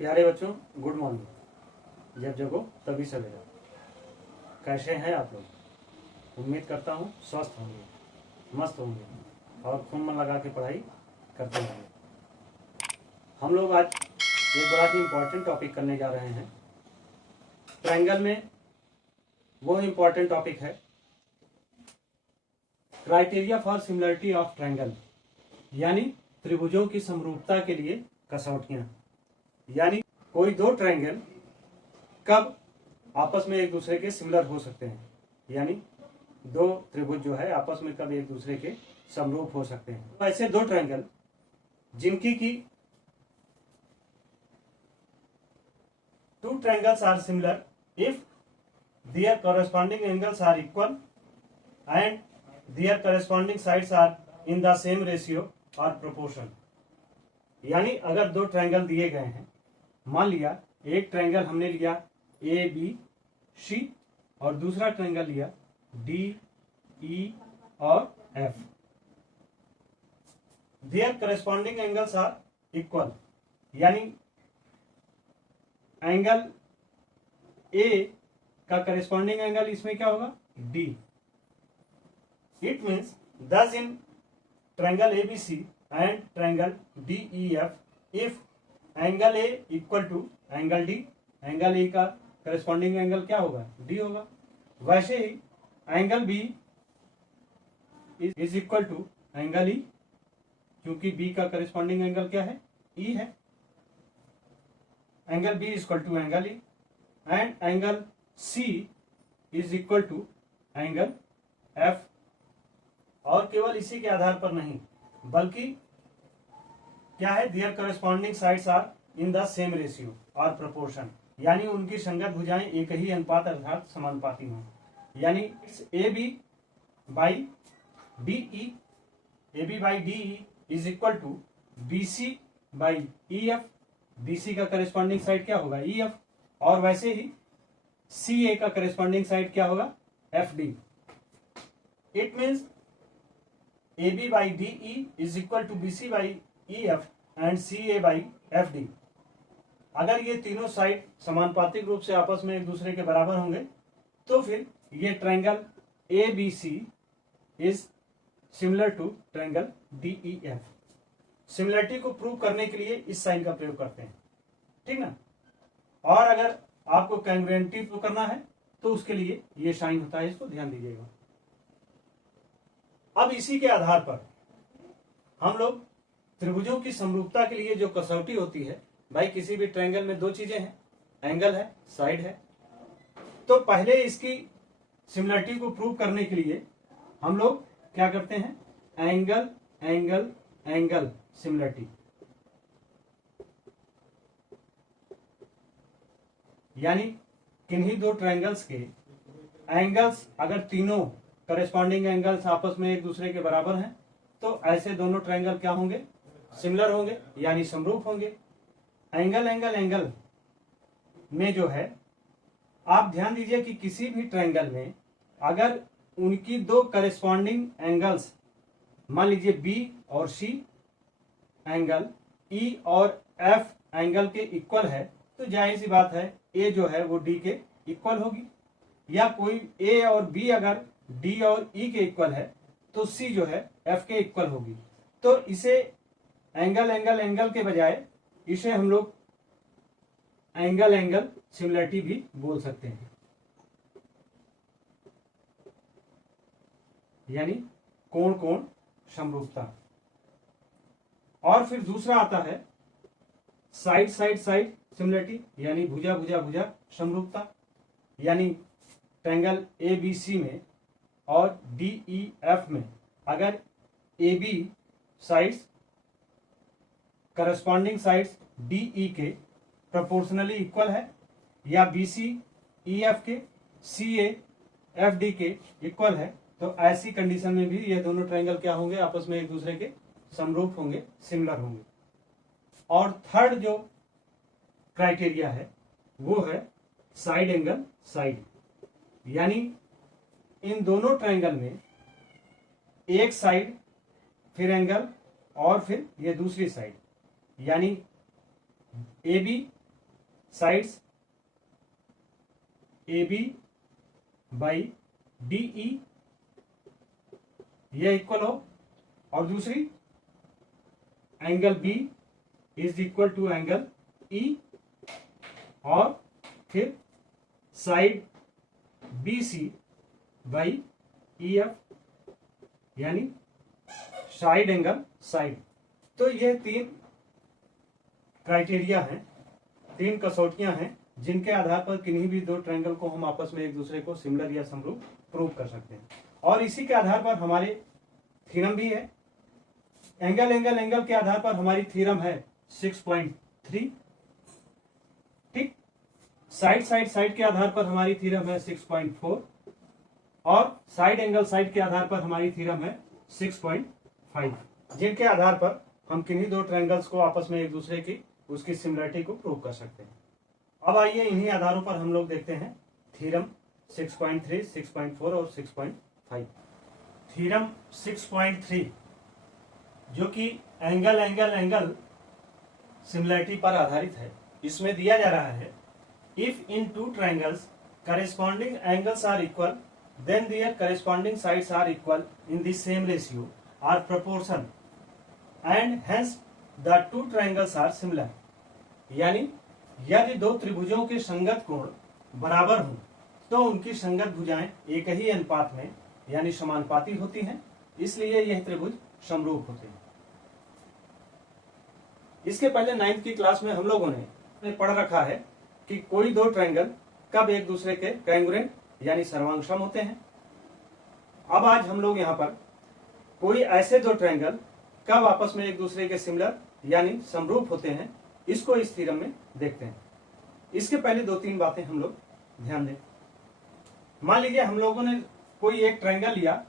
प्यारे बच्चों, good morning. जब जगो तभी सवेरा। कैसे हैं आप लोग? उम्मीद करता हूँ स्वस्थ होंगे, मस्त होंगे और खूब मन लगा के पढ़ाई करते होंगे। हम लोग आज एक बड़ा ही इम्पोर्टेंट टॉपिक करने जा रहे हैं। ट्रायंगल में वो इम्पोर्टेंट टॉपिक है criteria for similarity of triangle, यानी त्रिभुजों की समरूपता के लिए कसौटियां। यानी कोई दो ट्रायंगल कब आपस में एक दूसरे के सिमिलर हो सकते हैं, यानी दो त्रिभुज जो है आपस में कब एक दूसरे के समरूप हो सकते हैं। तो ऐसे दो ट्रायंगल जिनकी की two triangles are similar if their corresponding angles are equal and their corresponding sides are in the same ratio or proportion। यानी अगर दो ट्रायंगल दिए गए हैं, मान लिया एक ट्रायंगल हमने लिया ए बी सी और दूसरा ट्रायंगल लिया डी ई और F. Their corresponding angles are equal, यानी एंगल ए का करस्पॉन्डिंग एंगल इसमें क्या होगा? D. It means thus in triangle ABC and triangle DEF if angle A equal to angle D, angle A का corresponding angle क्या होगा? D होगा। वैसे ही angle B is equal to angle E, क्योंकि बी का करस्पॉन्डिंग एंगल क्या है? ई है। Angle B is equal to angle E and angle C is equal to angle F। और केवल इसी के आधार पर नहीं, बल्कि क्या है? Their corresponding sides are in the same ratio और प्रोपोर्शन, यानी उनकी संगत भुजाएं एक ही अनुपात अर्थात समानुपाती हों। यानी A B by D E, A B by D E is equal to B C by E F. B C का करस्पॉन्डिंग साइड क्या होगा? E F. और वैसे ही सी ए का करस्पॉन्डिंग साइड क्या होगा? F D. It means A B by D E is equal to B C by E F and C A by F D. अगर ये तीनों साइड समानुपातिक रूप से आपस में एक दूसरे के बराबर होंगे तो फिर ये triangle A B C is similar to triangle D E F. Similarity को प्रूव करने के लिए इस साइन का प्रयोग करते हैं, ठीक ना। और अगर आपको कॉन्ग्रुएंटी प्रूव करना है तो उसके लिए ये साइन होता है, इसको ध्यान दीजिएगा। अब इसी के आधार पर हम लोग त्रिभुजों की समरूपता के लिए जो कसौटी होती है, भाई किसी भी ट्रायंगल में दो चीजें हैं, एंगल है, साइड है। तो पहले इसकी सिमिलरिटी को प्रूव करने के लिए हम लोग क्या करते हैं? एंगल एंगल एंगल सिमिलरिटी, यानी किन्हीं दो ट्रायंगल्स के एंगल्स अगर तीनों करस्पॉन्डिंग एंगल्स आपस में एक दूसरे के बराबर हैं तो ऐसे दोनों ट्रायंगल क्या होंगे? सिमिलर होंगे, यानी समरूप होंगे। एंगल एंगल एंगल में जो है, आप ध्यान दीजिए कि किसी भी ट्रायंगल में अगर उनकी दो करस्पॉन्डिंग एंगल्स, मान लीजिए बी और सी एंगल ई और एफ एंगल के इक्वल है, तो जाहिर सी बात है ए जो है वो डी के इक्वल होगी। या कोई ए और बी अगर डी और ई के इक्वल है तो सी जो है एफ के इक्वल होगी। तो इसे एंगल एंगल एंगल के बजाय इसे हम लोग एंगल एंगल सिमिलरिटी भी बोल सकते हैं, यानी कोण कोण समरूपता। और फिर दूसरा आता है साइड साइड साइड सिमिलरिटी, यानी भुजा भुजा भुजा समरूपता। यानी ट्रायंगल ए बी सी में और डी ई एफ में अगर A B sides corresponding sides D E के प्रोपोर्शनली इक्वल है, या बी सी ई एफ के सी ए एफ डी के इक्वल है, तो ऐसी कंडीशन में भी ये दोनों ट्रायंगल क्या होंगे? आपस में एक दूसरे के समरूप होंगे, सिमिलर होंगे। और थर्ड जो क्राइटेरिया है वो है साइड एंगल साइड, यानी इन दोनों ट्रायंगल में एक साइड फिर एंगल और फिर ये दूसरी साइड, यानी A B sides A B by D E यह इक्वल हो, और दूसरी angle B is equal to angle E, और फिर side B C by E F, यानी साइड एंगल साइड। तो ये तीन क्राइटेरिया हैं, तीन कसौटियां हैं जिनके आधार पर किन्हीं भी दो ट्रायंगल को हम आपस में एक दूसरे को सिमिलर या समरूप प्रूव कर सकते हैं। और इसी के आधार पर हमारे थ्योरम भी है। एंगल एंगल एंगल के आधार पर हमारी थ्योरम है 6.3, ठीक। साइड साइड साइड के आधार पर हमारी थ्योरम है 6.4, और साइड एंगल साइड के आधार पर हमारी थ्योरम है 6.5, जिनके आधार पर हम किन्हीं दो ट्रायंगल्स को आपस में एक दूसरे की उसकी सिमिलरिटी को प्रूव कर सकते हैं। अब आइए इन्हीं आधारों पर हम लोग देखते हैं थ्योरम 6.3, 6.4 और 6.5। थ्योरम 6.3 जो कि एंगल एंगल एंगल सिमिलरिटी पर आधारित है, इसमें दिया जा रहा है if in two triangles corresponding angles are equal then their corresponding sides are equal in the same ratio or proportion and hence the two triangles are similar। यानी यदि दो त्रिभुजों के संगत कोण बराबर हों तो उनकी संगत भुजाएं एक ही अनुपात में यानी समानुपाती होती हैं, इसलिए यह त्रिभुज समरूप होते हैं। इसके पहले 9th की क्लास में हम लोगों ने पढ़ रखा है कि कोई दो ट्रायंगल कब एक दूसरे के कांग्रुएंट यानी सर्वांगसम होते हैं। अब आज हम लोग यहाँ पर कोई ऐसे दो ट्रायंगल कब आपस में एक दूसरे के सिमिलर यानी समरूप होते हैं, इसको इस थ्योरम में देखते हैं। इसके पहले दो तीन बातें हम लोग ध्यान दें। मान लीजिए हम लोगों ने कोई एक ट्रायंगल लिया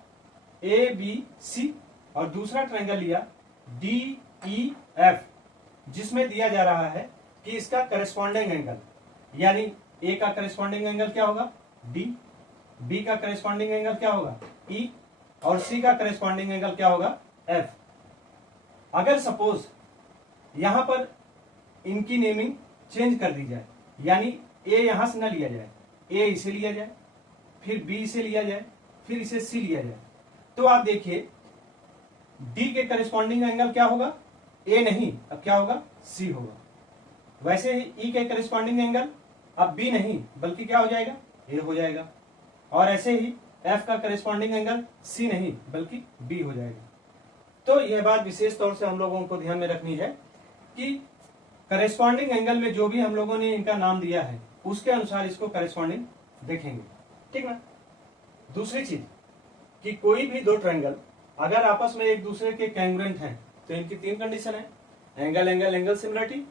ए बी सी और दूसरा ट्रायंगल लिया डी ई एफ, जिसमें दिया जा रहा है कि इसका करेस्पॉन्डिंग एंगल यानी ए का करेस्पॉन्डिंग एंगल क्या होगा डी, बी का करेस्पॉन्डिंग एंगल क्या होगा ई, और सी का करेस्पॉन्डिंग एंगल क्या होगा एफ। अगर सपोज यहां पर इनकी नेमिंग चेंज कर दी जाए, यानी ए यहां से न लिया जाए, ए इसे लिया जाए, फिर बी इसे लिया जाए, फिर इसे सी लिया जाए, तो आप देखिए डी के करेस्पॉन्डिंग एंगल क्या होगा ए नहीं, अब क्या होगा सी होगा। वैसे ही ई के करेस्पॉन्डिंग एंगल अब बी नहीं बल्कि क्या हो जाएगा ए हो जाएगा, और ऐसे ही एफ का करेस्पॉन्डिंग एंगल सी नहीं बल्कि बी हो जाएगा। तो यह बात विशेष तौर से हम लोगों को ध्यान में रखनी है कि करेस्पॉन्डिंग एंगल में जो भी हम लोगों ने इनका नाम दिया है उसके अनुसार इसको करेस्पॉन्डिंग देखेंगे, ठीक ना। दूसरी चीज कि कोई भी दो ट्रायंगल अगर आपस में एक दूसरे के कांग्रुएंट हैं तो इनकी तीन कंडीशन है, angle angle angle similarity,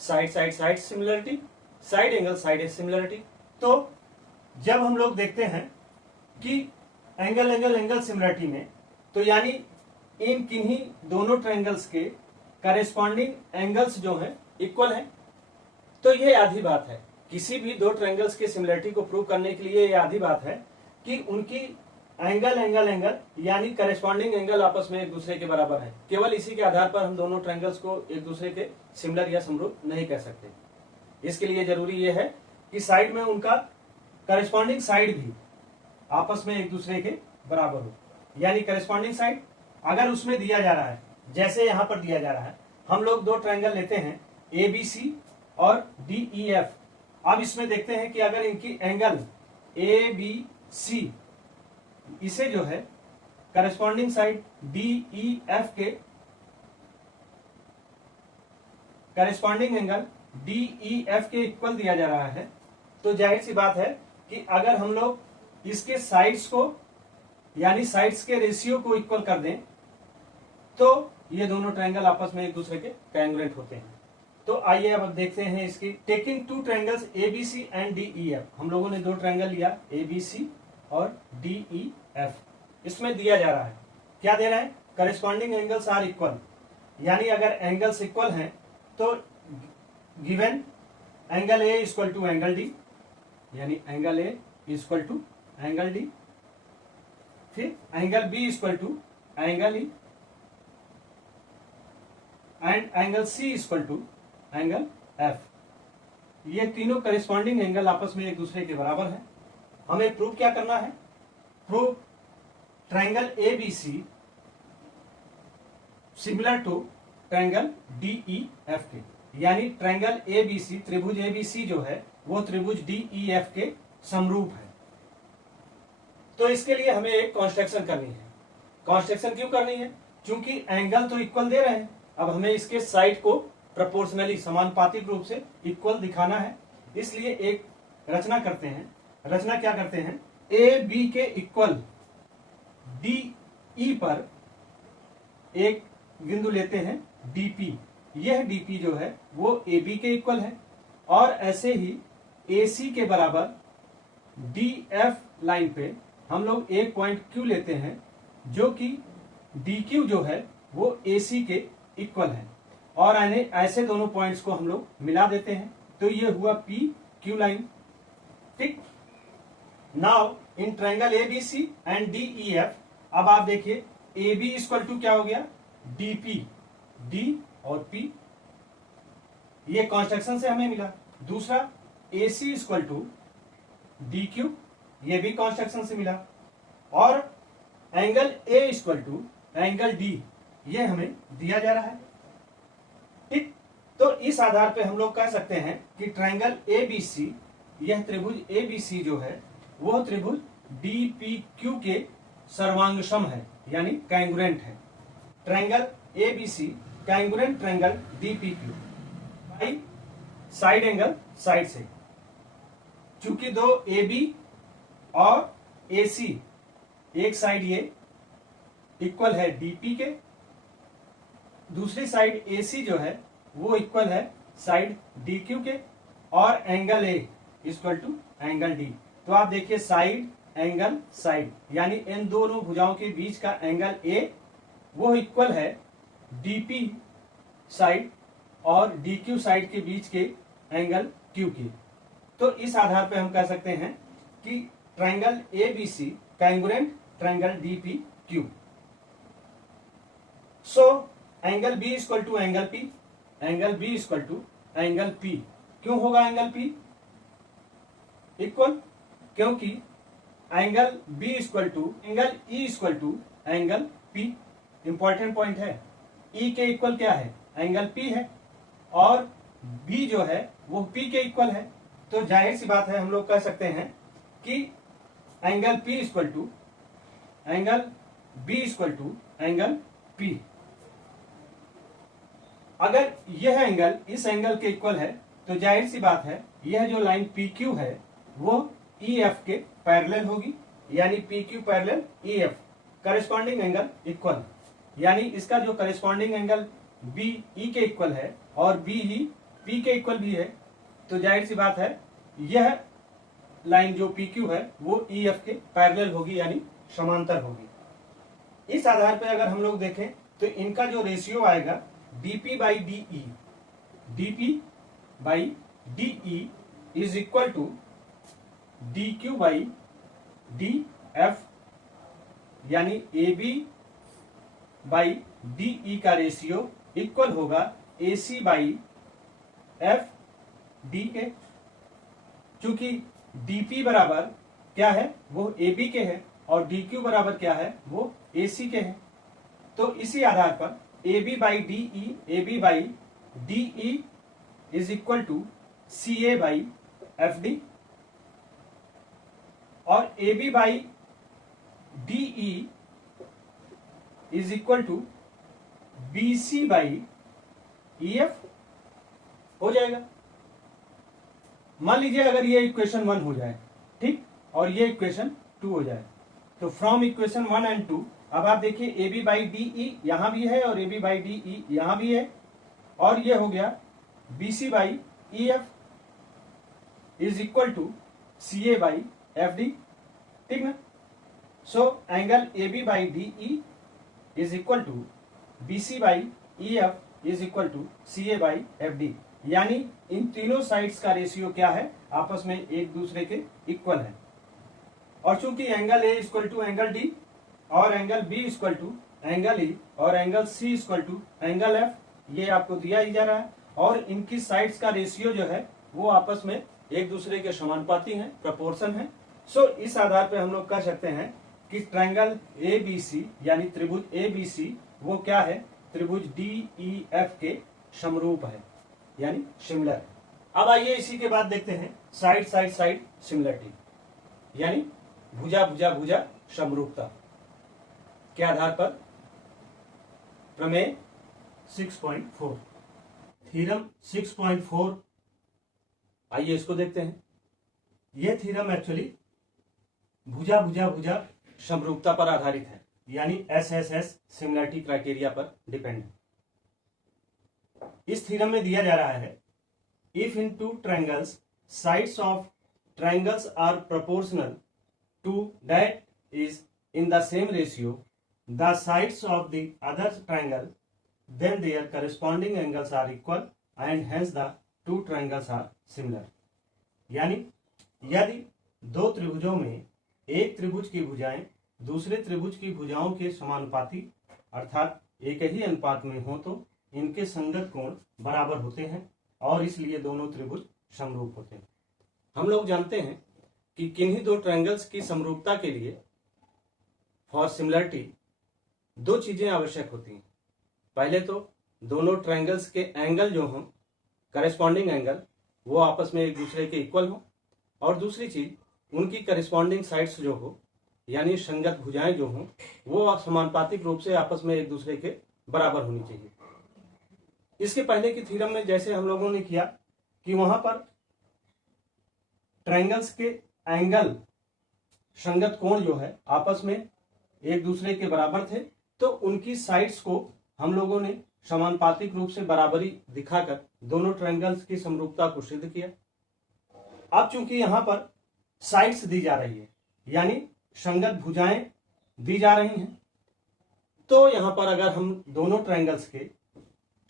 side side side similarity, side angle side similarity. तो जब हम लोग देखते हैं कि एंगल एंगल एंगल सिमिलरिटी में, तो यानी इन किन्हीं दोनों ट्रायंगल्स के करेस्पॉन्डिंग एंगल्स जो हैं इक्वल हैं, तो ये आधी बात है। किसी भी दो ट्रायंगल्स की सिमिलरिटी को प्रूव करने के लिए ये आधी बात है कि उनकी एंगल एंगल एंगल यानी करेस्पॉन्डिंग एंगल आपस में एक दूसरे के बराबर है। केवल इसी के आधार पर हम दोनों ट्रायंगल्स को एक दूसरे के सिमिलर या समरूप नहीं कह सकते। इसके लिए जरूरी यह है कि साइड में उनका करेस्पॉन्डिंग साइड भी आपस में एक दूसरे के बराबर हो, यानी करेस्पॉन्डिंग साइड अगर उसमें दिया जा रहा है जैसे यहां पर दिया जा रहा है, हम लोग दो ट्रायंगल लेते हैं ए बी सी और डी ई एफ। अब इसमें देखते हैं कि अगर इनकी एंगल ए बी सी इसे जो है corresponding side D E F के corresponding angle D E F के इक्वल दिया जा रहा है, तो जाहिर सी बात है कि अगर हम लोग इसके साइड्स को यानी साइड्स के रेशियो को इक्वल कर दें तो ये दोनों ट्रायंगल आपस में एक दूसरे के कांग्रुएंट होते हैं। तो आइए अब देखते हैं इसकी taking two triangles A B C and D E F. हम लोगों ने दो ट्रायंगल लिया ए बी सी और डी ई एफ। इसमें दिया जा रहा है क्या दे रहा है करेस्पॉन्डिंग एंगल्स आर इक्वल, यानी अगर एंगल्स इक्वल हैं तो given angle A equal to angle D, यानी angle A equal to angle D, फिर angle B equal to angle E and angle C equal to angle F. ये तीनों corresponding angle आपस में एक दूसरे के बराबर है। हमें प्रूव क्या करना है? Prove triangle ABC similar to triangle DEF के, यानी ट्रायंगल ABC, त्रिभुज ABC जो है वो त्रिभुज DEF के समरूप है। तो इसके लिए हमें एक कॉन्स्ट्रक्शन करनी है। कॉन्स्ट्रक्शन क्यों करनी है? क्योंकि एंगल तो इक्वल दे रहे हैं, अब हमें इसके साइड को प्रोपोर्शनली समानुपातिक रूप से इक्वल दिखाना है। इसलिए एक रचना करते हैं। रचना क्या करते हैं? AB के इक्वल DE पर एक बिंदु लेते हैं DP। यह DP जो है वो AB के इक्वल है, और ऐसे ही AC के बराबर DF लाइन पे हम लोग एक पॉइंट Q लेते हैं, जो कि DQ जो है वो AC के इक्वल है, और ऐसे दोनों पॉइंट्स को हम लोग मिला देते हैं, तो ये हुआ PQ लाइन। ठीक। Now in triangle ABC and DEF, अब आप देखिए AB इक्वल टू क्या हो गया? DP, D और P, ये कॉन्स्ट्रक्शन से हमें मिला। दूसरा AC इक्वल टू DQ, ये भी कॉन्स्ट्रक्शन से मिला। और angle A equal to angle D, ये हमें दिया जा रहा है। ठीक। तो इस आधार पे हम लोग कह सकते हैं कि ट्रायंगल ABC, यह त्रिभुज ABC जो है वह त्रिभुज DPQ के सर्वांगसम है, यानी कांग्रुएंट है। Triangle ABC congruent triangle DPQ by side angle side से। चूंकि दो AB और AC एक साइड ये इक्वल है DP के, दूसरी साइड AC जो है वो इक्वल है साइड DQ के, और angle A equal to angle D। तो आप देखिए साइड एंगल साइड, यानी इन दोनों भुजाओं के बीच का एंगल A वो इक्वल है DP साइड और DQ साइड के बीच के एंगल Q के। तो इस आधार पर हम कह सकते हैं कि triangle ABC congruent triangle DPQ। So angle B equal to angle P, angle B equal to angle P। क्यों होगा एंगल P इक्वल? क्योंकि angle B equal to angle E equal to angle P। Important point है, E के equal क्या है? Angle P है, और B जो है वो P के इक्वल है। तो जाहिर सी बात है हम लोग कह सकते हैं कि angle P equal to angle B equal to angle P। अगर यह एंगल इस एंगल के इक्वल है तो जाहिर सी बात है यह जो लाइन PQ है वो EF के पैरेलल होगी, यानी PQ parallel EF, corresponding angle equal, यानी इसका जो करेस्पॉन्डिंग एंगल BE के इक्वल है और BE P के इक्वल भी है। तो जाहिर सी बात है यह लाइन जो PQ है वो EF के पैरेलल होगी, यानी समांतर होगी। इस आधार पर अगर हम लोग देखें तो इनका जो रेशियो आएगा DP by DE, DP by DE is equal to DQ by DF, यानी AB बाई DE का रेशियो इक्वल होगा AC बाई FD के। चूंकि DP बराबर क्या है? वो AB के है, और DQ बराबर क्या है? वो AC के है। तो इसी आधार पर AB by DE, AB by DE is equal to CA by FD, और AB by DE is equal to BC by EF हो जाएगा। मान लीजिए अगर ये इक्वेशन 1 हो जाए, ठीक, और ये इक्वेशन 2 हो जाए, तो फ्रॉम इक्वेशन 1 एंड 2 अब आप देखिए AB बाई DE यहां भी है और AB बाई DE यहां भी है, और ये हो गया BC by EF is equal to CA by FD। ठीक ना? So angle AB by DE is equal to BC by EF is equal to CA by FD, यानी इन तीनों साइड्स का रेशियो क्या है? आपस में एक दूसरे के इक्वल है। और चूंकि angle A equal to angle D और angle B equal to angle E और angle C equal to angle F, ये आपको दिया ही जा रहा है, और इनकी साइड्स का रेशियो जो है वो आपस में एक दूसरे के समानुपाती हैं, प्रपोर्शन है। सो इस आधार पे हम लोग कह सकते हैं कि ट्रायंगल ABC यानी त्रिभुज ABC वो क्या है, त्रिभुज DEF के समरूप है यानी सिमिलर है। अब आइए इसी के बाद देखते हैं साइड साइड साइड सिमिलरिटी यानी भुजा भुजा भुजा समरूपता के आधार पर प्रमेय 6.4 थ्योरम 6.4। आइए इसको देखते हैं। यह थ्योरम एक्चुअली भुजा भुजा भुजा समरूपता पर आधारित है यानी SSS सिमिलरिटी क्राइटेरिया पर डिपेंड है। इस थ्योरम में दिया जा रहा है if in two triangles sides of triangles are proportional to that is in the same ratio the sides of the other triangle then their corresponding angles are equal and hence the two triangles are similar। यानी यदि दो त्रिभुजों में एक त्रिभुज की भुजाएं दूसरे त्रिभुज की भुजाओं के समानुपाती अर्थात एक ही अनुपात में हो तो इनके संगत कोण बराबर होते हैं और इसलिए दोनों त्रिभुज समरूप होते हैं। हम लोग जानते हैं कि किन्हीं दो ट्रायंगल्स की समरूपता के लिए फॉर सिमिलरिटी दो चीजें आवश्यक होती हैं। पहले तो दोनों ट्रायंगल्स के एंगल जो हों करेस्पॉन्डिंग एंगल वो आपस में एक दूसरे के इक्वल हो और दूसरी चीज उनकी करेस्पॉन्डिंग साइड्स जो हो यानी संगत भुजाएं जो हों वो समानुपातिक रूप से आपस में एक दूसरे के बराबर होनी चाहिए। इसके पहले की थ्योरम में जैसे हम लोगों ने किया कि वहां पर ट्रायंगल्स के एंगल संगत कोण जो है आपस में एक दूसरे के बराबर थे तो उनकी साइड्स को हम लोगों ने समानुपातिक रूप से बराबरी दिखाकर दोनों ट्रायंगल्स की समरूपता को सिद्ध किया। अब चूंकि यहां पर साइड्स दी जा रही है यानी संगत भुजाएं दी जा रही हैं तो यहां पर अगर हम दोनों ट्रायंगल्स के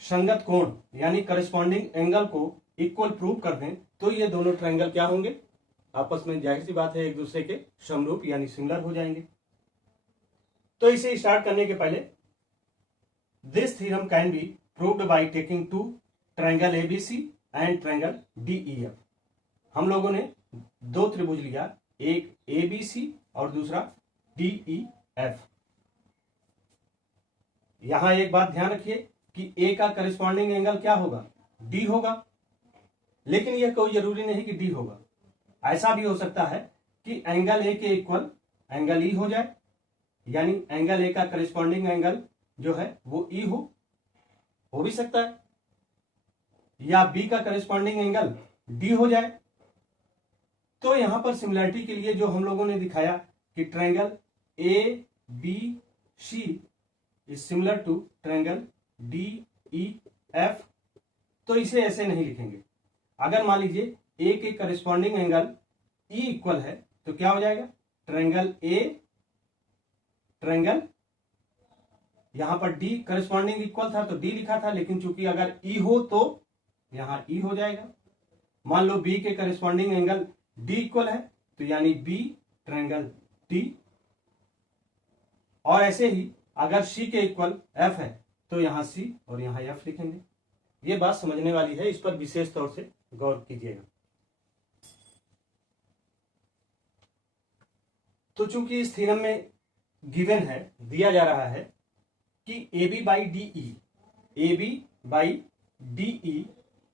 संगत कोण यानी करेस्पॉन्डिंग एंगल को इक्वल प्रूव कर दें तो ये दोनों ट्रायंगल क्या होंगे, आपस में जाहिर सी बात है एक दूसरे के समरूप यानी सिमिलर हो जाएंगे। तो इसे स्टार्ट करने के पहले This theorem can be proved by taking two triangle ABC and triangle DEF। हम लोगों ने दो त्रिभुज लिया, एक ABC और दूसरा DEF। यहां एक बात ध्यान रखिए कि A का करेस्पॉन्डिंग एंगल क्या होगा, D होगा, लेकिन यह कोई जरूरी नहीं कि D होगा। ऐसा भी हो सकता है कि एंगल A के इक्वल एंगल E हो जाए यानी एंगल A का करेस्पॉन्डिंग एंगल जो है वो E हो भी सकता है या B का करेस्पॉन्डिंग एंगल D हो जाए। तो यहां पर सिमिलरिटी के लिए जो हम लोगों ने दिखाया कि triangle ABC is similar to triangle DEF, तो इसे ऐसे नहीं लिखेंगे। अगर मान लीजिए A के करेस्पॉन्डिंग एंगल E इक्वल है तो क्या हो जाएगा, ट्रायंगल A ट्रायंगल यहां पर D करेस्पॉन्डिंग इक्वल था तो D लिखा था, लेकिन चूंकि अगर E हो तो यहां E हो जाएगा। मान लो B के करेस्पॉन्डिंग एंगल D इक्वल है तो यानी B ट्रायंगल D, और ऐसे ही अगर C के इक्वल F है तो यहां C और यहां F लिखेंगे। ये बात समझने वाली है, इस पर विशेष तौर से गौर कीजिएगा। तो चूंकि इस थ्योरम में गिवन है, दिया जा रहा है कि AB by DE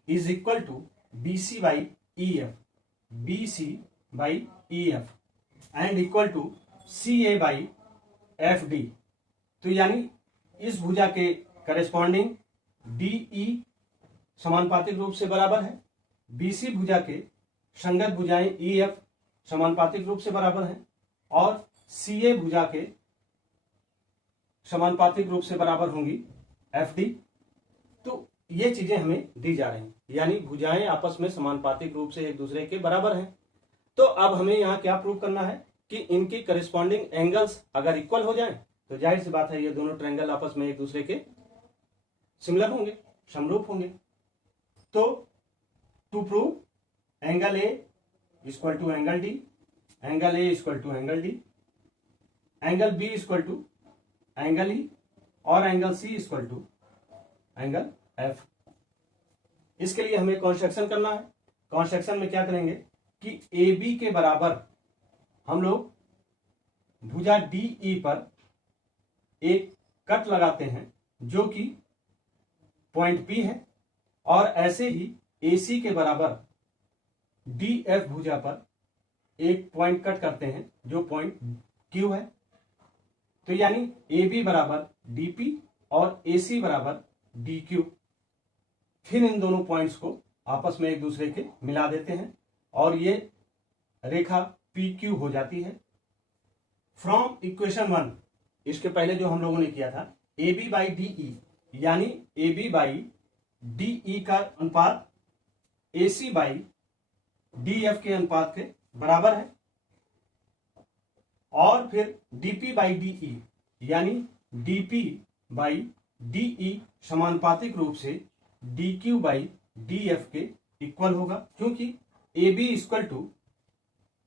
is equal to BC by EF and equal to CA by FD। तो यानी इस भुजा के करेस्पॉन्डिंग DE समानुपातिक रूप से बराबर है, BC भुजा के संगत भुजाएं EF समानुपातिक रूप से बराबर है और CA भुजा के समानुपातिक रूप से बराबर होंगी FD। तो ये चीजें हमें दी जा रही हैं यानी भुजाएं आपस में समानुपातिक रूप से एक दूसरे के बराबर हैं। तो अब हमें यहाँ क्या प्रूव करना है कि इनकी करेस्पॉन्डिंग एंगल्स अगर इक्वल हो जाएं तो जाहिर सी बात है ये दोनों ट्रायंगल आपस में एक दूसरे के सिमिलर होंगे, समरूप होंगे। तो to prove angle A equal to angle D, angle A equal to angle D, angle B equal to angle E और angle C equal to angle F। इसके लिए हमें कंस्ट्रक्शन करना है। कंस्ट्रक्शन में क्या करेंगे कि ए बी के बराबर हम लोग भुजा डी ई पर एक कट लगाते हैं जो कि पॉइंट पी है, और ऐसे ही ए सी के बराबर डी एफ भुजा पर एक पॉइंट कट करते हैं जो पॉइंट क्यू है। तो यानी ए बी बराबर डी पी और ए सी बराबर डी क्यू। फिर इन दोनों पॉइंट्स को आपस में एक दूसरे के मिला देते हैं और ये रेखा पी क्यू हो जाती है। फ्रॉम इक्वेशन 1, इसके पहले जो हम लोगों ने किया था, A B by D E, यानी A B by D E का अनुपात A C by D F के अनुपात के बराबर है, और फिर डीपी बाई डी ई यानी डीपी बाई डी ई समानुपातिक रूप से D Q by D F के इक्वल होगा, क्योंकि A B equal to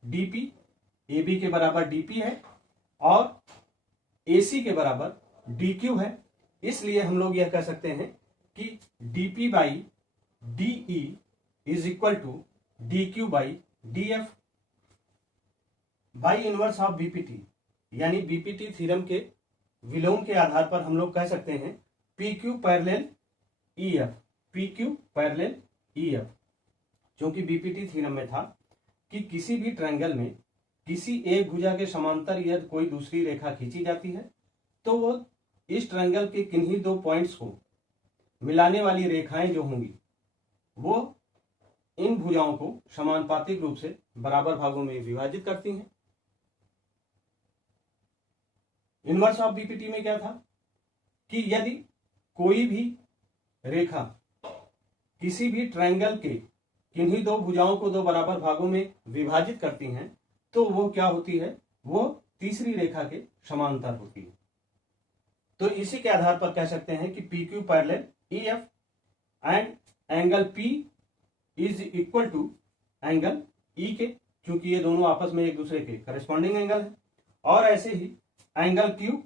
DP, A B के बराबर डीपी है और ए सी के बराबर डी क्यू है। इसलिए हम लोग यह कह सकते हैं कि DP by D E is equal to D Q by D F. By inverse of BPT यानी बीपीटी थ्योरम के विलोम के आधार पर हम लोग कह सकते हैं P Q parallel E F, P Q parallel E F. क्योंकि बीपीटी थ्योरम में था कि किसी भी ट्रायंगल में किसी एक भुजा के समांतर यदि कोई दूसरी रेखा खींची जाती है तो वो इस ट्रायंगल के किन्हीं दो पॉइंट्स को मिलाने वाली रेखाएं जो होंगी वो इन भुजाओं को समानुपातिक रूप से बराबर भागों में विभाजित करती हैं। इनवर्स ऑफ बीपीटी में क्या था कि यदि कोई भी रेखा किसी भी ट्रायंगल के किन्हीं दो भुजाओं को दो बराबर भागों में विभाजित करती हैं तो वो क्या होती है, वो तीसरी रेखा के समांतर होती है। तो इसी के आधार पर कह सकते हैं कि P Q parallel E F and angle P is equal to angle E के, क्योंकि ये दोनों आपस में एक दूसरे के करस्पॉन्डिंग एंगल है, और ऐसे ही angle Q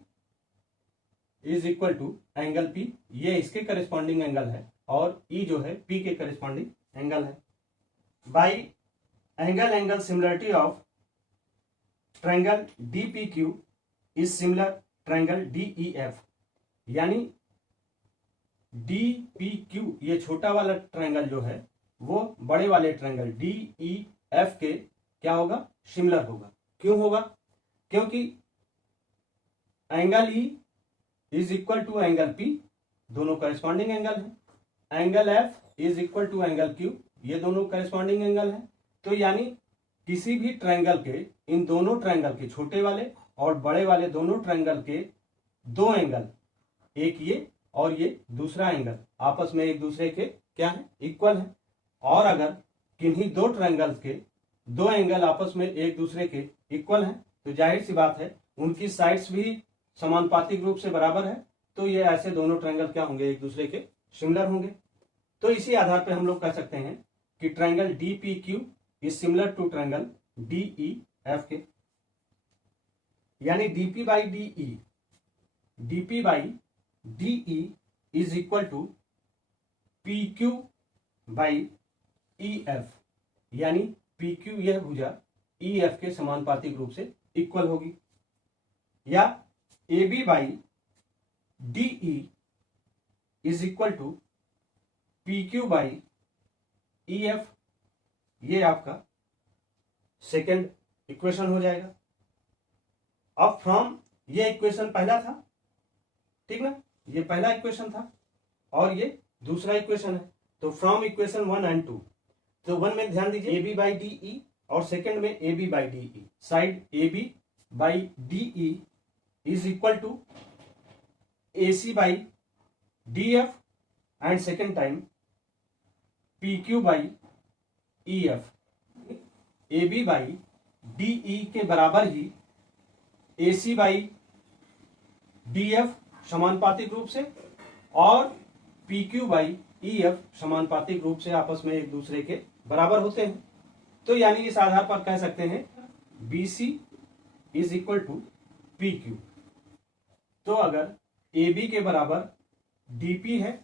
is equal to angle P, ये इसके करस्पॉन्डिंग एंगल है और ई जो है पी के करस्पॉन्डिंग एंगल है। By angle similarity of triangle D P Q is similar triangle D E F, यानी डी पी क्यू ये छोटा वाला ट्रायंगल जो है वो बड़े वाले ट्रायंगल डी ई एफ के क्या होगा, सिमिलर होगा। क्यों होगा, क्योंकि angle E is equal to angle P, दोनों करस्पॉन्डिंग एंगल है। Angle F is equal to angle Q, ये दोनों करस्पॉन्डिंग एंगल है। तो यानी किसी भी ट्रायंगल के इन दोनों ट्रायंगल के छोटे वाले और बड़े वाले दोनों ट्रायंगल के दो एंगल, एक ये और ये दूसरा एंगल, आपस में एक दूसरे के क्या है, इक्वल है। और अगर किन्हीं दो ट्रायंगल के दो एंगल आपस में एक दूसरे के इक्वल हैं तो जाहिर सी बात है उनकी साइड्स भी समानुपातिक रूप से बराबर है, तो ये ऐसे दोनों ट्रायंगल क्या होंगे, एक दूसरे के सिमिलर होंगे। तो इसी आधार पर हम लोग कह सकते हैं कि triangle D P Q is similar to triangle D E F के, यानी DP by D E, DP by D E is equal to P Q by E F, यानी पी क्यू यह भुजा ई एफ के समानुपातिक रूप से इक्वल होगी। या A B by D E is equal to P Q by E F, ये आपका सेकेंड इक्वेशन हो जाएगा। अब फ्रॉम, ये इक्वेशन पहला था, ठीक ना, ये पहला इक्वेशन था और ये दूसरा इक्वेशन है। तो फ्रॉम इक्वेशन 1 एंड 2, तो 1 में ध्यान दीजिए A B by D E और सेकेंड में A B by D E, side A B by D E is equal to A C by D F and second time P Q by E F. A B by D E के बराबर ही A C by D F समानुपातिक रूप से और P Q by E F समानुपातिक रूप से आपस में एक दूसरे के बराबर होते हैं। तो यानी इस आधार पर कह सकते हैं B C is equal to P Q. तो अगर ए बी के बराबर डी पी है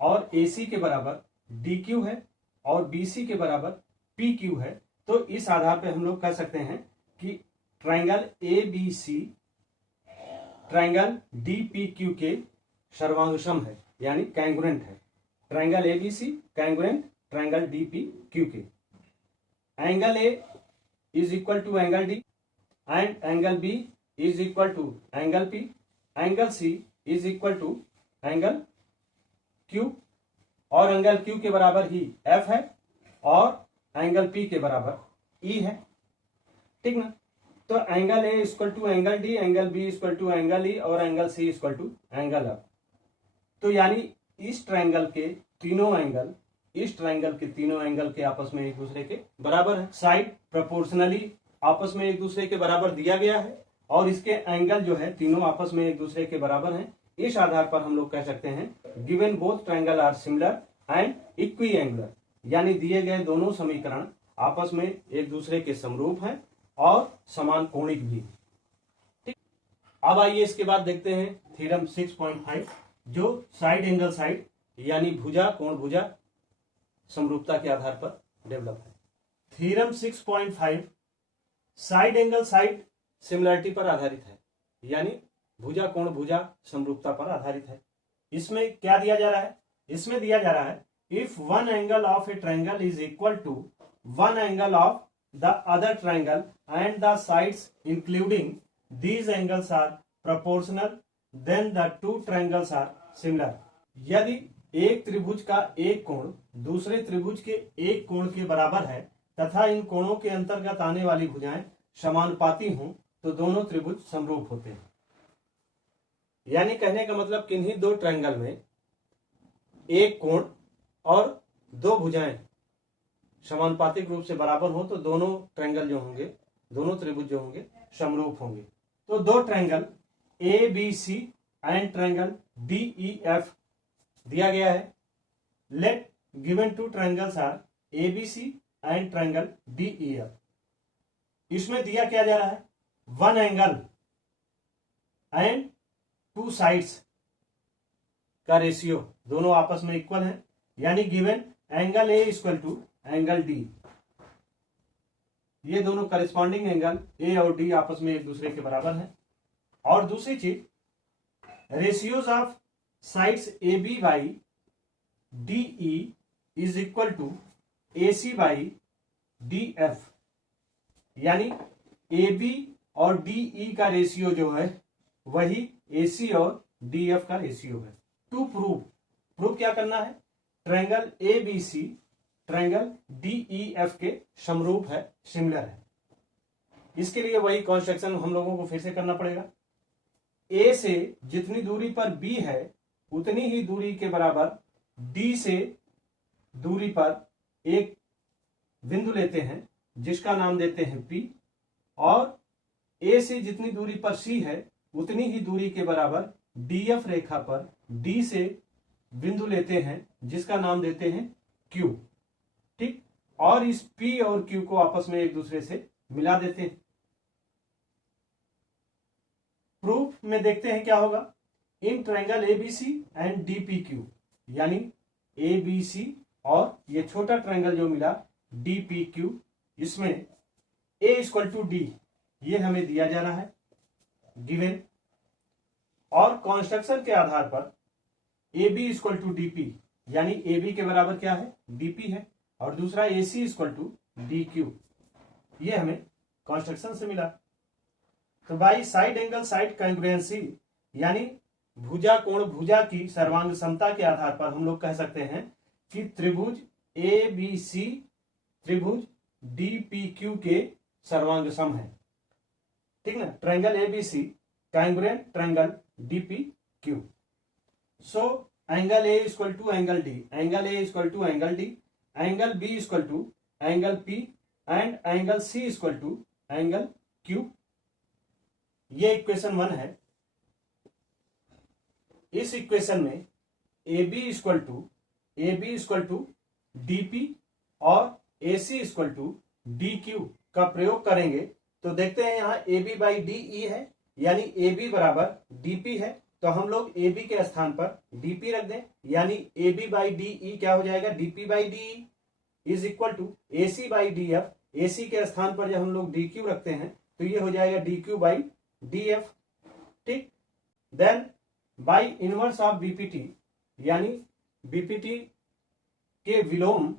और ए सी के बराबर डी क्यू है और BC के बराबर PQ है, तो इस आधार पे हम लोग कह सकते हैं कि ट्रायंगल ABC ट्रायंगल DPQ के सर्वांगसम है, यानी कैंगुरेंट है। Triangle ABC congruent triangle DPQ के। Angle A is equal to angle D and angle B is equal to angle P, angle C is equal to angle Q, और angle Q के बराबर ही F है और angle P के बराबर E है। ठीक ना। तो angle A equal to angle D, angle B equal to angle E और angle C equal to angle F। तो यानी इस ट्रायंगल के तीनों एंगल, इस ट्रायंगल के तीनों एंगल के आपस में एक दूसरे के बराबर है। साइड प्रोपोर्शनली आपस में एक दूसरे के बराबर दिया गया है और इसके एंगल जो है तीनों आपस में एक दूसरे के बराबर हैं। इस आधार पर हम लोग कह सकते हैं given both triangle are similar and equiangular, यानी दिए गए दोनों समीकरण आपस में एक दूसरे के समरूप हैं और समान कोणिक भी। ठीक। अब आइए इसके बाद देखते हैं थ्योरम 6.5 जो साइड एंगल साइड यानी भुजा कोण भुजा समरूपता के आधार पर डेवलप है। Theorem 6.5 side angle side similarity पर आधारित है, यानी भुजा कोण भुजा समरूपता पर आधारित है। इसमें क्या दिया जा रहा है? इसमें दिया जा रहा है if one angle of a triangle is equal to one angle of the other triangle and the sides including these angles are proportional then the two triangles are similar. यदि एक त्रिभुज का एक कोण दूसरे त्रिभुज के एक कोण के बराबर है तथा इन कोणों के अंतर्गत आने वाली भुजाएं समानुपाती हों तो दोनों त्रिभुज समरूप होते हैं। यानी कहने का मतलब किन्हीं दो ट्रायंगल में एक कोण और दो भुजाएं समानुपातिक रूप से बराबर हो तो दोनों ट्रायंगल जो होंगे, दोनों त्रिभुज जो होंगे समरूप होंगे। तो दो triangle ABC and triangle DEF दिया गया है। Let given two triangles are ABC and triangle DEF। इसमें दिया क्या जा रहा है? One angle and two sides का रेशियो दोनों आपस में इक्वल है, यानी given angle A equal to angle D। ये दोनों करेस्पॉन्डिंग एंगल A और D आपस में एक दूसरे के बराबर है। और दूसरी चीज ratios of sides AB by DE is equal to AC by DF, यानी AB और DE का रेशियो जो है वही AC और DF का रेशियो है। टू प्रूव क्या करना है? ट्रायंगल ABC ट्रायंगल DEF के समरूप है, सिमिलर है। इसके लिए वही कंस्ट्रक्शन हम लोगों को फिर से करना पड़ेगा। A से जितनी दूरी पर B है उतनी ही दूरी के बराबर D से दूरी पर एक बिंदु लेते हैं जिसका नाम देते हैं P, और A से जितनी दूरी पर C है उतनी ही दूरी के बराबर DF रेखा पर D से बिंदु लेते हैं जिसका नाम देते हैं Q। ठीक। और इस P और Q को आपस में एक दूसरे से मिला देते हैं। प्रूफ में देखते हैं क्या होगा। In triangle ABC and DPQ, यानी ABC और ये छोटा ट्रायंगल जो मिला DPQ, इसमें A इक्वल टू D ये हमें दिया जा रहा है गिवन, और कॉन्स्ट्रक्शन के आधार पर AB इक्वल टू DP, यानी AB के बराबर क्या है? DP है, और दूसरा AC इक्वल टू DQ, ये हमें कॉन्स्ट्रक्शन से मिला। तो by side angle side congruency, यानी भुजा कोण भुजा की सर्वांग समता के आधार पर हम लोग कह सकते हैं कि त्रिभुज ABC त्रिभुज DPQ के सर्वांग सम है। ठीक ना। Triangle ABC congruent triangle DPQ। So angle A equal to angle D, angle A equal to angle D, angle B equal to angle P and angle C equal to angle Q। ये equation 1 है। इस equation में AB equal to DP और AC equal to DQ का प्रयोग करेंगे तो देखते हैं यहाँ AB बाई DE है, यानी AB बराबर DP है, तो हम लोग AB के स्थान पर DP रख दें, यानी AB बाई DE क्या हो जाएगा? DP by DE। Is equal to A C by D F. A C के स्थान पर जब हम लोग डी क्यू रखते हैं तो ये हो जाएगा D Q by D F. ठीक, then by inverse of BPT, यानी बीपीटी के विलोम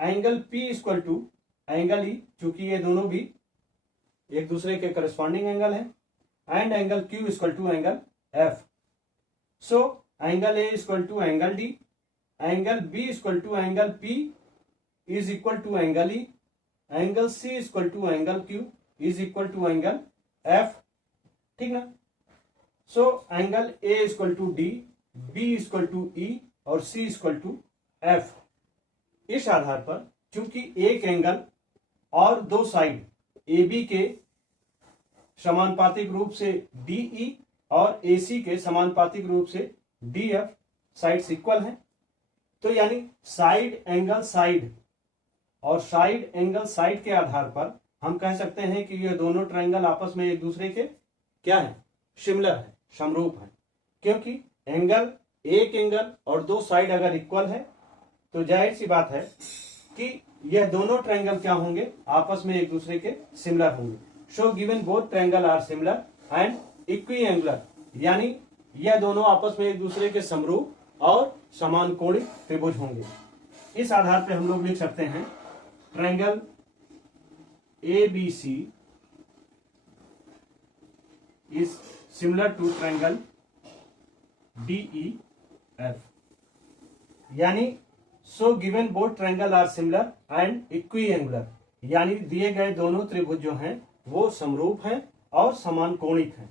angle P equal to angle E, चूंकि ये दोनों भी एक दूसरे के करस्पॉन्डिंग एंगल है, and angle Q equal to angle F. So angle A equal to angle D, angle B equal to angle P is equal to angle E, angle C equal to angle Q is equal to angle F. ठीक ना। So angle A equal to D, B equal to E और C equal to F. इस आधार पर चूंकि एक angle और दो side A B के समानुपातिक रूप से डीई और एसी के समानुपातिक रूप से डीएफ साइड्स इक्वल हैं, तो यानी साइड एंगल साइड और साइड एंगल साइड के आधार पर हम कह सकते हैं कि ये दोनों ट्रायंगल आपस में एक दूसरे के क्या है, सिमिलर है, समरूप है। क्योंकि एंगल, एक एंगल और दो साइड अगर इक्वल है तो जाहिर सी बात है कि यह दोनों ट्रायंगल क्या होंगे, आपस में एक दूसरे के सिमिलर होंगे। So given both triangle are similar and equiangular, यानी यह दोनों आपस में एक दूसरे के समरूप और समान कोणिक त्रिभुज होंगे। इस आधार पर हम लोग लिख सकते हैं triangle A B C is similar to triangle D E F, यानी so given both triangle are similar and equiangular, यानी दिए गए दोनों त्रिभुज जो हैं वो समरूप हैं और समान कोणिक हैं।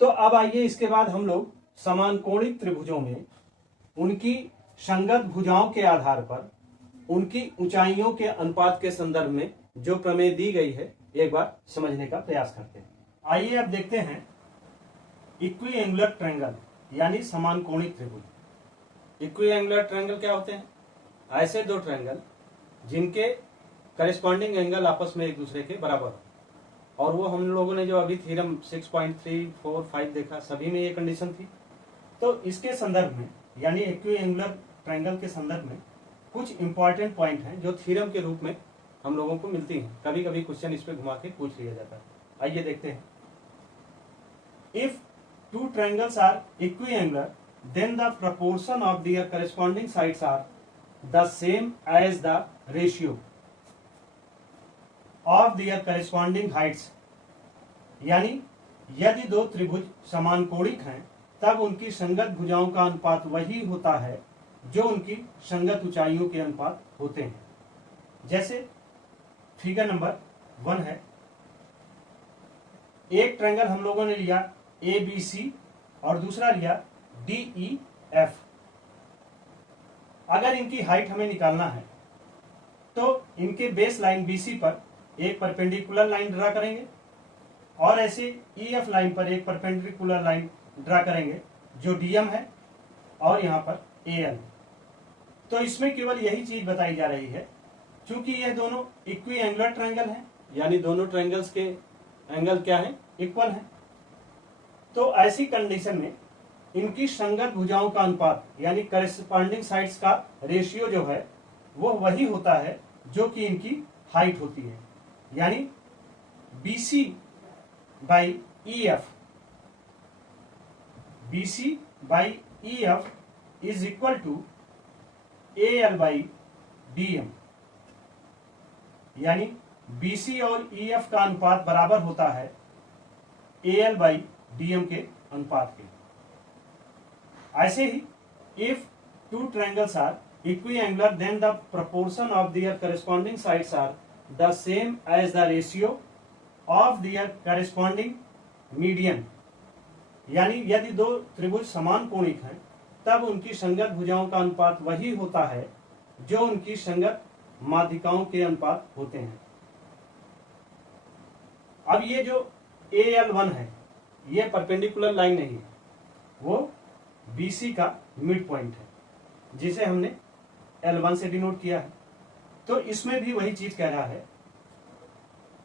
तो अब आइए इसके बाद हम लोग समान कोणिक त्रिभुजों में उनकी संगत भुजाओं के आधार पर उनकी ऊंचाइयों के अनुपात के संदर्भ में जो प्रमेय दी गई है एक बार समझने का प्रयास करते हैं। आइए अब देखते हैं इक्वी एंगुलर ट्रायंगल यानी समान कोणिक त्रिभुज। इक्वी एंगुलर ट्रायंगल क्या होते हैं? ऐसे दो ट्रायंगल जिनके करेस्पॉन्डिंग एंगल आपस में एक दूसरे के बराबर हो, और वो हम लोगों ने जो अभी थ्योरम 6.345 देखा, सभी में ये कंडीशन थी। तो इसके संदर्भ में यानी इक्वी एंगुलर ट्रायंगल के संदर्भ में कुछ इंपॉर्टेंट पॉइंट हैं जो थ्योरम के रूप में हम लोगों को मिलती हैं। कभी कभी क्वेश्चन इस पे घुमा के पूछ लिया जाता है। आइए देखते हैं। If two triangles are equiangular then the proportion of their corresponding sides are the same as the ratio of their corresponding heights, यानी यदि दो त्रिभुज समान कोणिक हैं तब उनकी संगत भुजाओं का अनुपात वही होता है जो उनकी संगत ऊंचाइयों के अनुपात होते हैं। जैसे फिगर नंबर 1 है, एक ट्रायंगल हम लोगों ने लिया ए बी सी और दूसरा लिया डी ई एफ। अगर इनकी हाइट हमें निकालना है तो इनके बेस लाइन बीसी पर एक परपेंडिकुलर लाइन ड्रा करेंगे और ऐसे ई एफ लाइन पर एक परपेंडिकुलर लाइन ड्रा करेंगे जो डीएम है और यहां पर ए एल। तो इसमें केवल यही चीज बताई जा रही है, चूंकि यह दोनों इक्वी एंगुलर ट्रायंगल हैं, यानी दोनों ट्रायंगल्स के एंगल क्या है, इक्वल है। तो ऐसी कंडीशन में इनकी संगत भुजाओं का अनुपात यानी करेस्पॉन्डिंग साइड्स का रेशियो जो है वो वही होता है जो कि इनकी हाइट होती है, यानी BC by EF, BC by EF is equal to AL by DM, यानी BC और EF का अनुपात बराबर होता है AL बाई DM के अनुपात के। ऐसे ही if two triangles are equiangular then the proportion of their corresponding sides are the same as the ratio of their corresponding median, यानी यदि दो त्रिभुज समान कोणिक हैं तब उनकी संगत भुजाओं का अनुपात वही होता है जो उनकी संगत माध्यिकाओं के अनुपात होते हैं। अब ये जो AL1 है ये परपेंडिकुलर लाइन नहीं है, वो BC का मिड पॉइंट है जिसे हमने L1 से डिनोट किया है। तो इसमें भी वही चीज कह रहा है।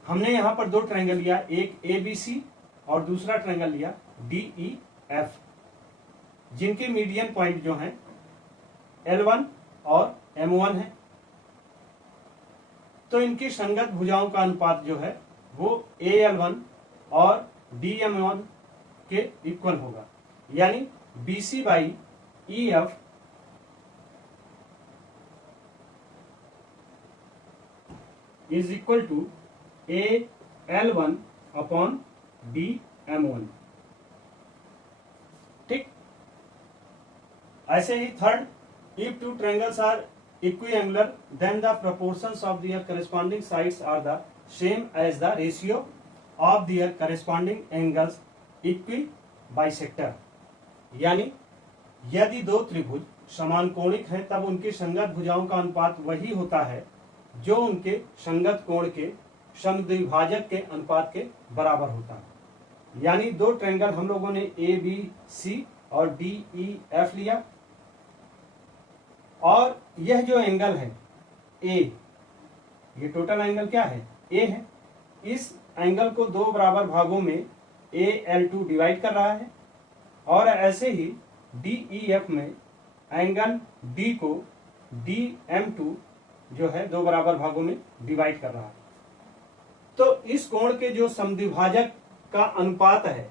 हमने यहां पर दो ट्रायंगल लिया, एक ABC और दूसरा ट्रायंगल लिया DEF, जिनके मीडियन पॉइंट जो हैं L1 और M1 है। तो इनकी संगत भुजाओं का अनुपात जो है वो AL1 और DM1 के इक्वल होगा, यानी BC by EF is equal to AL1 upon DM1। ठीक, ऐसे ही third, if two triangles are equiangular then the proportions of their corresponding sides are the same as the ratio of their corresponding angles equibisector। यानी यदि दो त्रिभुज समान कोणिक हैं तब उनकी संगत भुजाओं का अनुपात वही होता है जो उनके संगत कोण के समद्विभाजक के अनुपात के बराबर होता है। यानी दो ट्रायंगल हम लोगों ने ABC और DEF लिया, और यह जो एंगल है A, ये टोटल एंगल क्या है A है, इस एंगल को दो बराबर भागों में AL2 डिवाइड कर रहा है, और ऐसे ही DEF में एंगल B को DM2 जो है दो बराबर भागों में डिवाइड कर रहा है। तो इस कोण के जो समद्विभाजक का अनुपात है,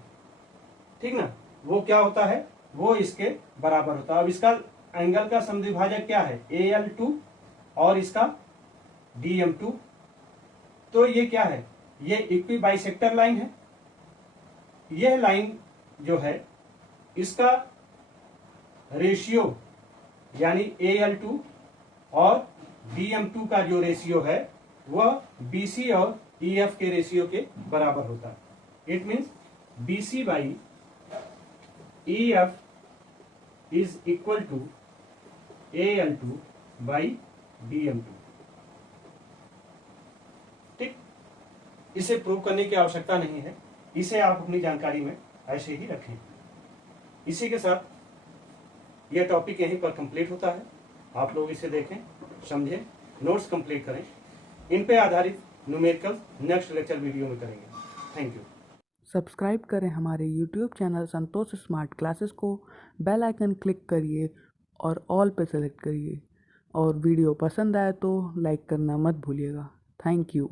ठीक ना, वो क्या होता है, वो इसके बराबर होता है। अब इसका एंगल का समद्विभाजक क्या है AL2 और इसका DM2, तो ये क्या है, ये इक्विबाइसेक्टर लाइन है। यह लाइन जो है इसका रेशियो यानी AL2 और DM2 का जो रेशियो है वह BC और EF के रेशियो के बराबर होता है। It means BC by EF is equal to AL2 by DM2। ठीक, इसे प्रूव करने की आवश्यकता नहीं है, इसे आप अपनी जानकारी में ऐसे ही रखें। इसी के साथ यह टॉपिक यहीं पर कंप्लीट होता है। आप लोग इसे देखें, समझें, नोट्स कंप्लीट करें। इन पे आधारित न्यूमेरिकल नेक्स्ट लेक्चर वीडियो में करेंगे। Thank you. सब्सक्राइब करें हमारे YouTube चैनल संतोष स्मार्ट क्लासेस को, बेल आइकन क्लिक करिए और ऑल पे सेलेक्ट करिए, और वीडियो पसंद आए तो लाइक करना मत भूलिएगा। Thank you.